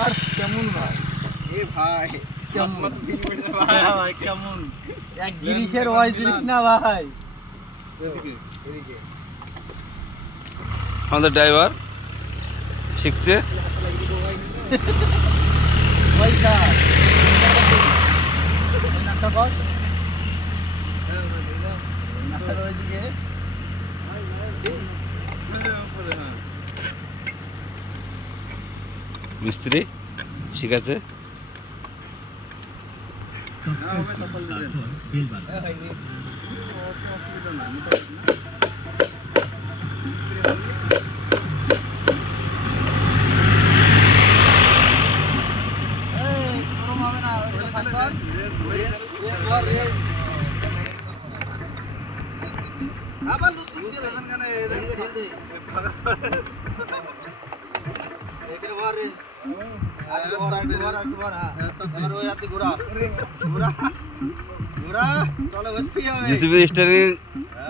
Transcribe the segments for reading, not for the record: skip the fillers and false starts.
আর কেমন ভাই? এ ভাই কেমন ভাই কেমন এক গিরিশের ওই জিনিস না ভাই। আমাদের ড্রাইভার শিখছে। পয়সা নাটক কর নাটক ওইদিকে মিস্ত্রি শিখাচ্ছে। আবার লুচি দিয়ে দেবেন কেন এখানে মারে জিসিবি স্টারিং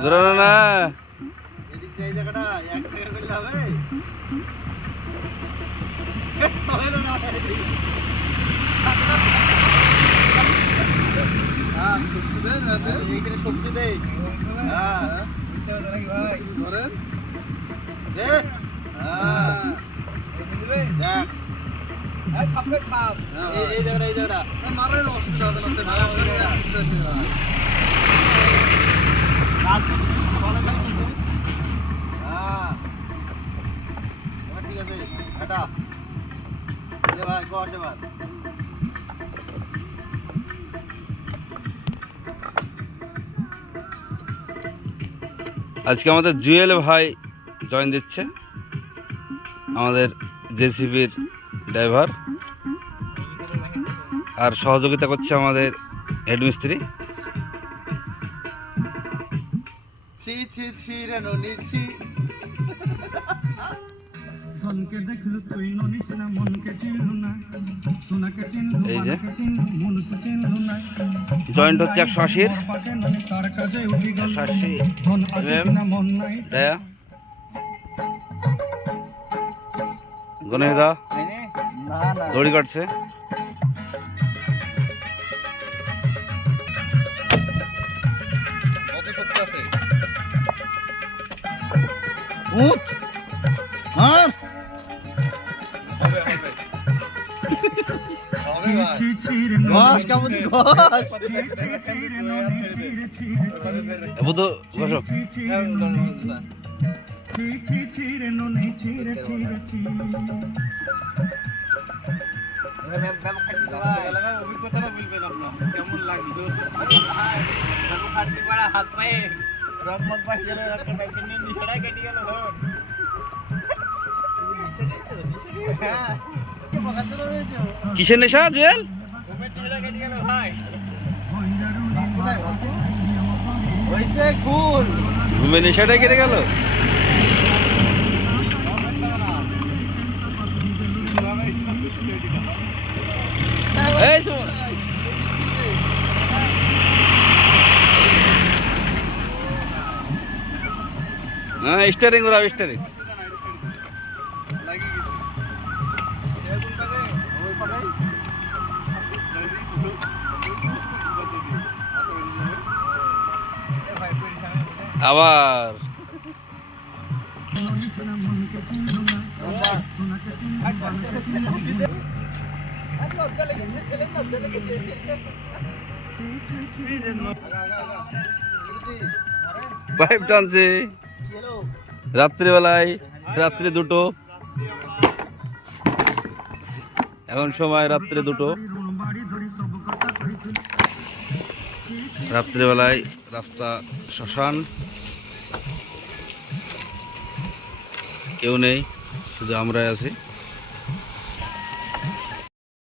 ঘোরানো না। এই জায়গাটা এক জায়গা করলে হবে এইখানে সবজি দেয়। হ্যাঁ ধরেন এই জায়গাটা মারার অসুবিধা হবে ঠিক আছে এটা ভাই কর এবার আজকে আমাদের জুয়েল ভাই জয়েন দিচ্ছে, আমাদের জেসিবির ড্রাইভার, আর সহযোগিতা করছে আমাদের হেড মিস্ত্রি। ছি ছি ছি রে ননি ছি এই যে জয়েন্ট হচ্ছে 180 গণেশদা দড়ি কাটছে। বুধু বসো। অভিজ্ঞতাটা বলবেন আপনার কেমন লাগলো? হাত পায়ে রকমক বাড়ি গেল নিশাড়াই কেটে গেল। কিসের নেশা জুয়েল? ঘুমের নেশাটাই কেটে গেল। হ্যাঁ স্টারিং ঘোরাও স্টারিং। আবার পাইপ টানছে রাত্রিবেলায়, রাত্রি 2টো, এখন সময় রাত্রে 2টো। রাত্রিবেলায় রাস্তা শ্মশান, কেউ নেই, শুধু আমরাই আছি।